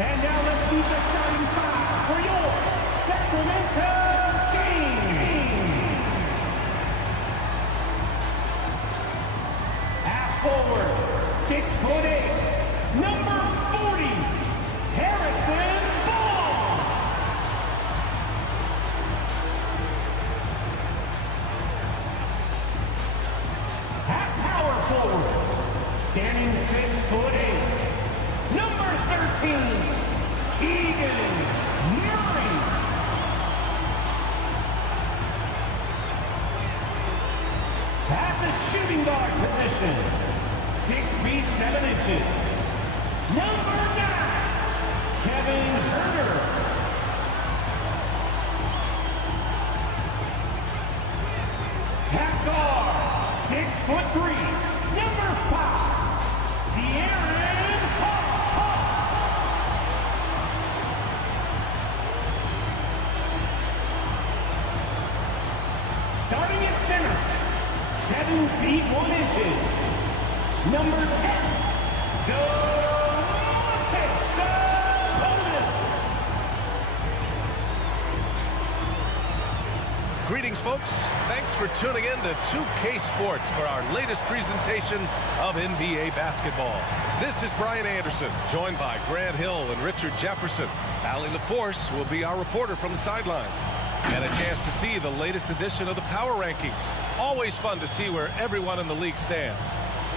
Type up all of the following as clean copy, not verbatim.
And now let's meet the starting five for your Sacramento Kings. Half forward, 6'8", number 40, Harrison Ball. Half power forward, standing 6'8", number 13, Keegan Murray. At the shooting guard position, 6 feet 7 inches, number 9, Kevin Herter. At guard, 6'3", number 5, De'Aaron Fox. Starting at center, 7 feet 1 inches, number 10, Domantas Sabonis. Greetings, folks. Thanks for tuning in to 2K Sports for our latest presentation of NBA basketball. This is Brian Anderson, joined by Grant Hill and Richard Jefferson. Allie LaForce will be our reporter from the sideline. And a chance to see the latest edition of the Power Rankings. Always fun to see where everyone in the league stands.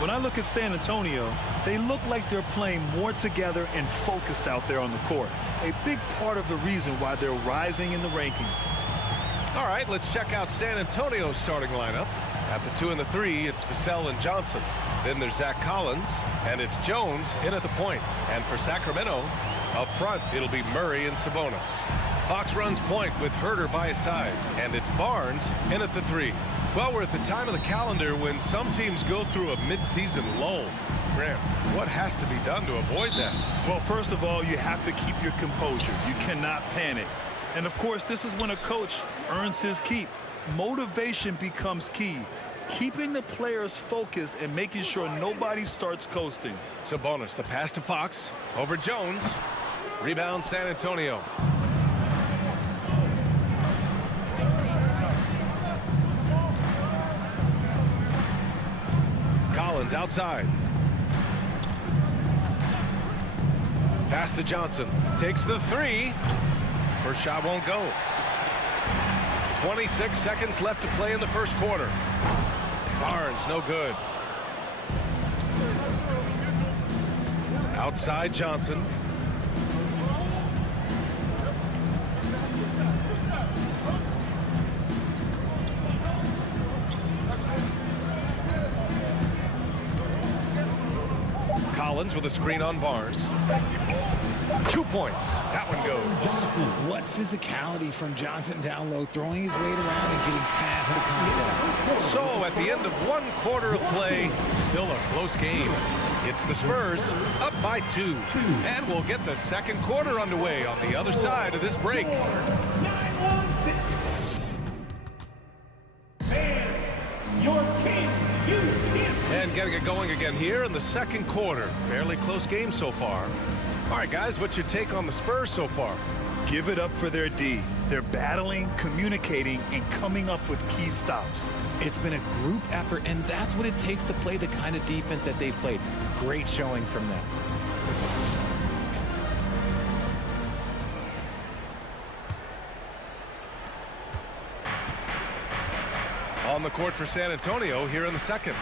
When I look at San Antonio, they look like they're playing more together and focused out there on the court. A big part of the reason why they're rising in the rankings. All right, let's check out San Antonio's starting lineup. At the 2 and the 3, it's Vassell and Johnson. Then there's Zach Collins, and it's Jones in at the point. And for Sacramento, up front, it'll be Murray and Sabonis. Fox runs point with Herter by his side, and it's Barnes in at the 3. Well, we're at the time of the calendar when some teams go through a midseason lull. Grant, what has to be done to avoid that? Well, first of all, you have to keep your composure. You cannot panic. And of course, this is when a coach earns his keep. Motivation becomes key. Keeping the players focused and making sure nobody starts coasting. Sabonis, the pass to Fox, over Jones. Rebound San Antonio. Collins outside. Pass to Johnson. Takes the 3. First shot won't go. 26 seconds left to play in the first quarter. Barnes, no good. Outside Johnson. Collins with a screen on Barnes. 2 points. That one goes. Johnson. What physicality from Johnson down low, throwing his weight around and getting past the contact. So at the end of 1 quarter of play, still a close game. It's the Spurs up by 2. And we'll get the second quarter underway on the other side of this break. 9-1-6. Fans, your Kings, and getting it going again here in the second quarter. Fairly close game so far. All right, guys, what's your take on the Spurs so far? Give it up for their D. They're battling, communicating, and coming up with key stops. It's been a group effort, and that's what it takes to play the kind of defense that they've played. Great showing from them. On the court for San Antonio here in the second.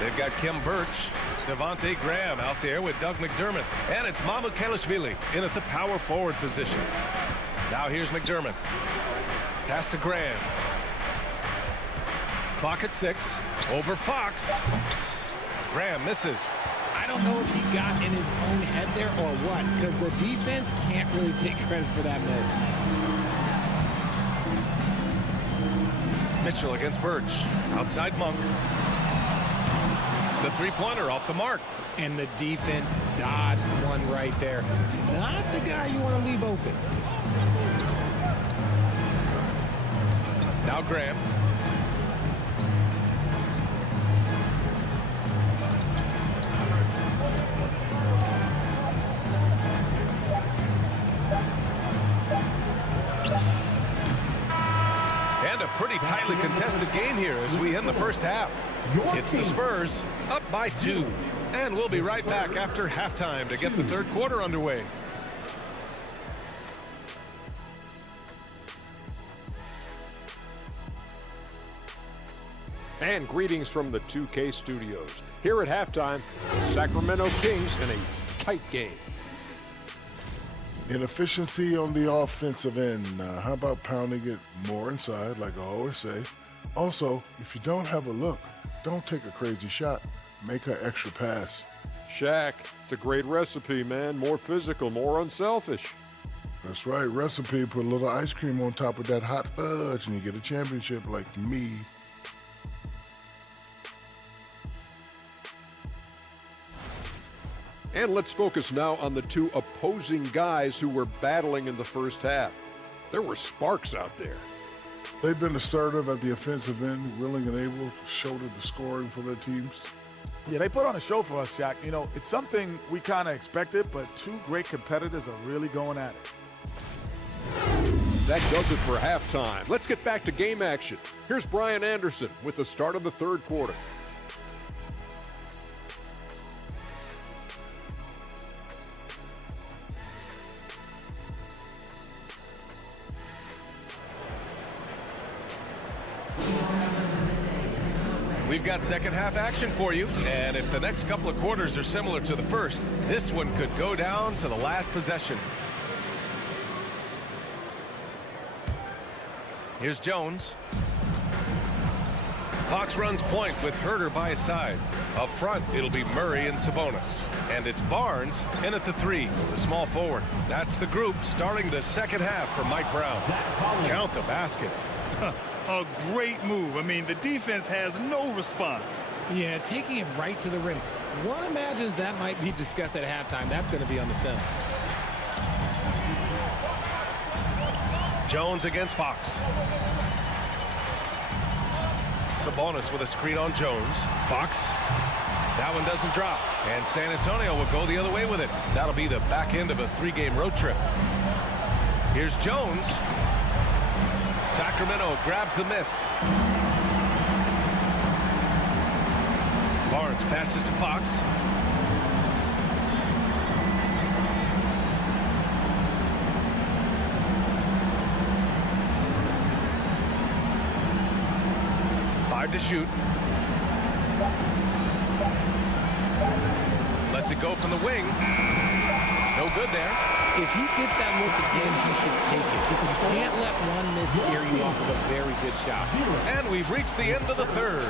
They've got Kim Birch, Devontae Graham out there with Doug McDermott. And it's Mamukelashvili in at the power forward position. Now here's McDermott. Pass to Graham. Clock at 6. Over Fox. Graham misses. I don't know if he got in his own head there or what, because the defense can't really take credit for that miss. Mitchell against Birch. Outside Monk. The three-pointer off the mark. And the defense dodged one right there. Not the guy you want to leave open. Now Graham. hotly contested game here as we end the first half. It's the Spurs up by 2. And we'll be right back after halftime to get the third quarter underway. And greetings from the 2K studios. Here at halftime, the Sacramento Kings in a tight game. Inefficiency on the offensive end. How about pounding it more inside, like I always say? Also, if you don't have a look, don't take a crazy shot. Make an extra pass. Shaq, it's a great recipe, man. More physical, more unselfish. That's right. Recipe, put a little ice cream on top of that hot fudge and you get a championship like me. And let's focus now on the two opposing guys who were battling in the first half. There were sparks out there. They've been assertive at the offensive end, willing and able to shoulder the scoring for their teams. Yeah, they put on a show for us, Jack. You know, it's something we kind of expected, but two great competitors are really going at it. That does it for halftime. Let's get back to game action. Here's Brian Anderson with the start of the third quarter. We've got second half action for you, and if the next couple of quarters are similar to the first, this one could go down to the last possession. Here's Jones. Fox runs point with Herter by his side. Up front, it'll be Murray and Sabonis. And it's Barnes in at the 3, the small forward. That's the group starting the second half for Mike Brown. Count the basket. A great move. I mean, the defense has no response. Yeah, taking it right to the rim. One imagines that might be discussed at halftime. That's going to be on the film. Jones against Fox. Sabonis with a screen on Jones. Fox. That one doesn't drop. And San Antonio will go the other way with it. That'll be the back end of a 3-game road trip. Here's Jones. Sacramento grabs the miss. Barnes passes to Fox. Five to shoot. Lets it go from the wing. No good there. If he gets that look again, he should take it. You can't let one miss scare you off of a very good shot. And we've reached the end of the third.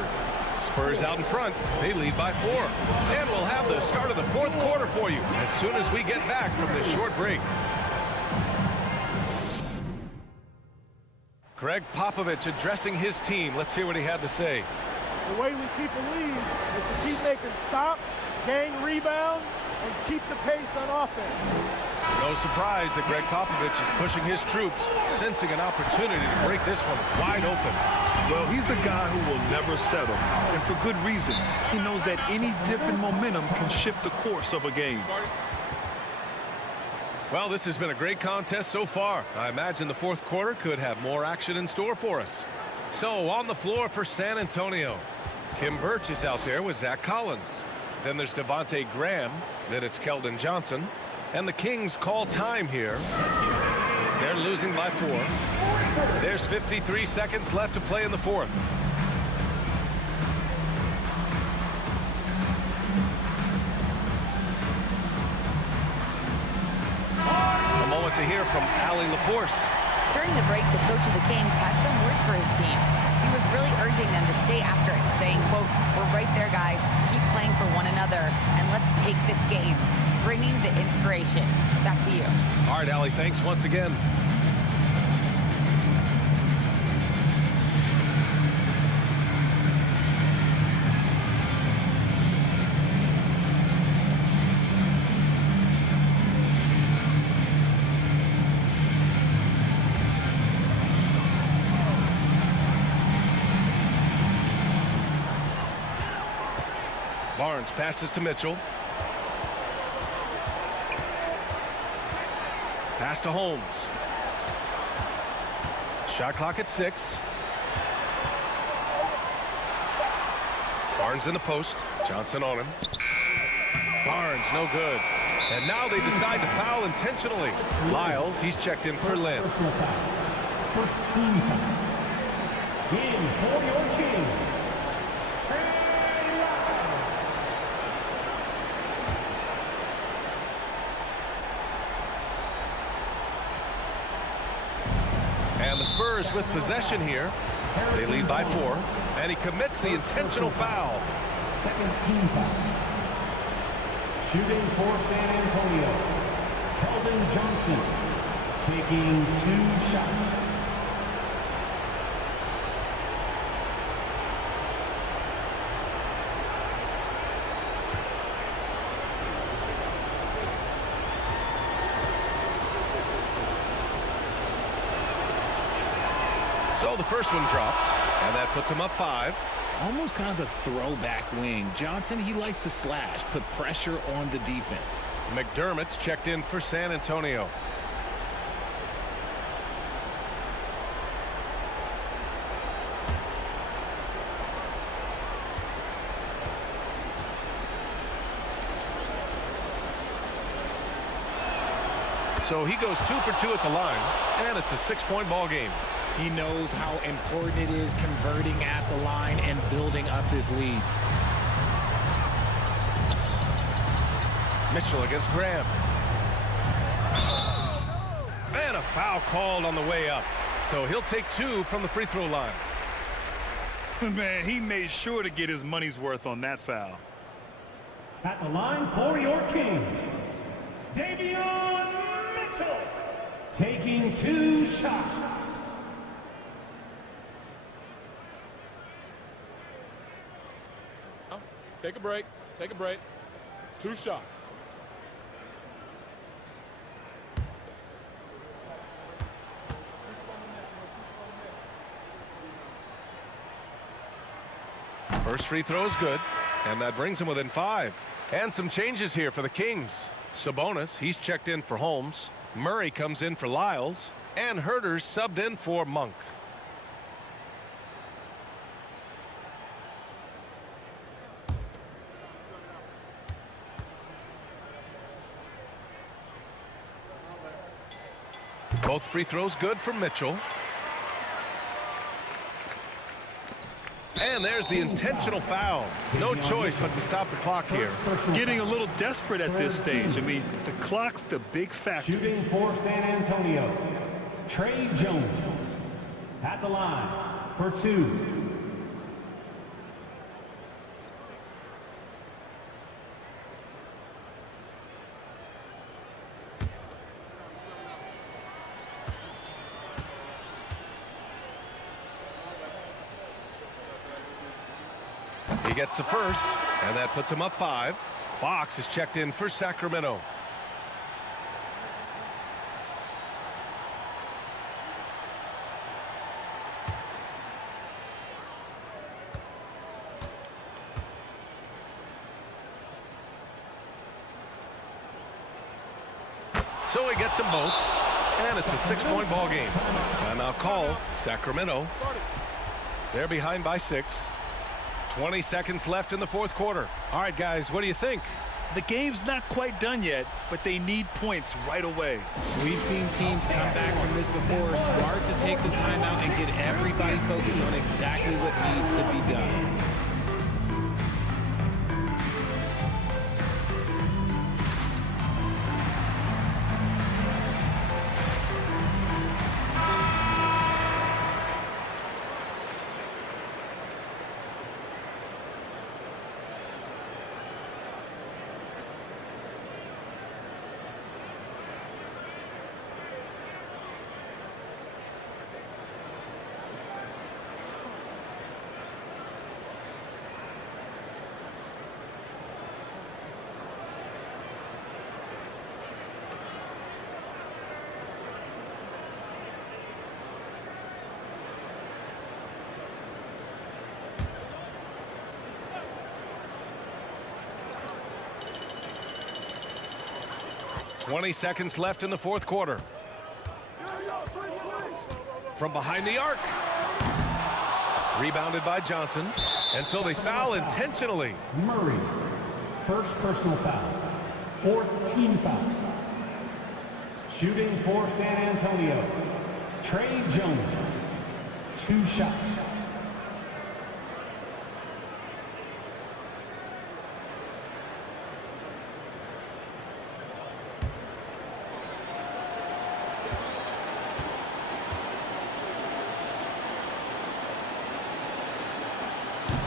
Spurs out in front. They lead by 4. And we'll have the start of the fourth quarter for you as soon as we get back from this short break. Greg Popovich addressing his team. Let's hear what he had to say. The way we keep a lead is to keep making stops, gain rebound, and keep the pace on offense. No surprise that Greg Popovich is pushing his troops, sensing an opportunity to break this one wide open. Well, he's a guy who will never settle, and for good reason. He knows that any dip in momentum can shift the course of a game. Well, this has been a great contest so far. I imagine the fourth quarter could have more action in store for us. So, on the floor for San Antonio, Kim Birch is out there with Zach Collins. Then there's Devontae Graham. Then it's Keldon Johnson. And the Kings call time here. They're losing by 4. There's 53 seconds left to play in the fourth. A moment to hear from Allie LaForce. During the break, the coach of the Kings had some words for his team. He was really urging them to stay after it, saying, quote, "We're right there, guys. Keep playing for one another, and let's take this game." Bringing the inspiration. Back to you. All right, Allie, thanks once again. Barnes passes to Mitchell. Pass to Holmes. Shot clock at 6. Barnes in the post. Johnson on him. Barnes, no good. And now they decide to foul intentionally. Lyles, he's checked in for Lynn. Personal foul. First team foul. In for your Kings, Trey Lyles. And the Spurs with possession here. They lead by 4. And he commits the intentional foul. Second team foul. Shooting for San Antonio, Keldon Johnson taking 2 shots. So the first one drops, and that puts him up 5. Almost kind of a throwback wing. Johnson, he likes to slash, put pressure on the defense. McDermott's checked in for San Antonio. So he goes 2 for 2 at the line, and it's a 6-point ball game. He knows how important it is converting at the line and building up this lead. Mitchell against Graham. And a foul called on the way up. So he'll take 2 from the free throw line. Man, he made sure to get his money's worth on that foul. At the line for your Kings, Davion Mitchell taking 2 shots. Take a break. Take a break. 2 shots. First free throw is good, and that brings him within 5. And some changes here for the Kings. Sabonis, he's checked in for Holmes. Murray comes in for Lyles, and Herter's subbed in for Monk. Both free throws good for Mitchell. And there's the intentional foul. No choice but to stop the clock here. Getting a little desperate at this stage. I mean, the clock's the big factor. Shooting for San Antonio, Trey Jones at the line for 2. He gets the first, and that puts him up 5. Fox is checked in for Sacramento. So he gets them both, and it's a 6-point ball game. Timeout call, Sacramento. They're behind by 6. 20 seconds left in the fourth quarter. All right, guys, what do you think? The game's not quite done yet, but they need points right away. We've seen teams come back from this before. Smart to take the timeout and get everybody focused on exactly what needs to be done. Twenty seconds left in the fourth quarter. From behind the arc. Rebounded by Johnson. And so they foul intentionally. Murray, first personal foul. Fourth team foul. Shooting for San Antonio, Trey Jones, 2 shots.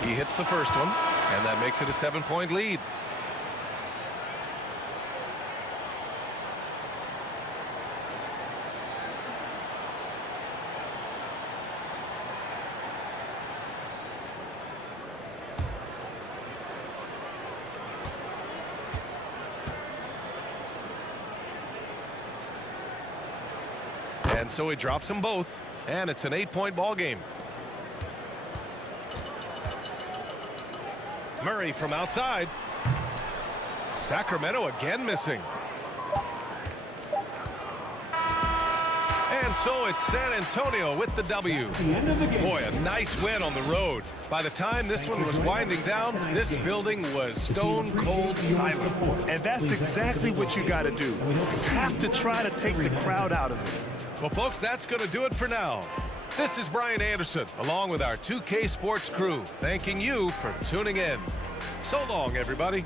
He hits the first one, and that makes it a 7-point lead. And so he drops them both, and it's an 8-point ball game. Murray from outside. Sacramento again missing. And so it's San Antonio with the W. Boy, a nice win on the road. By the time this one was winding down, this building was stone cold silent. And that's exactly what you got to do. You have to try to take the crowd out of it. Well, folks, that's going to do it for now. This is Brian Anderson, along with our 2K Sports crew, thanking you for tuning in. So long, everybody.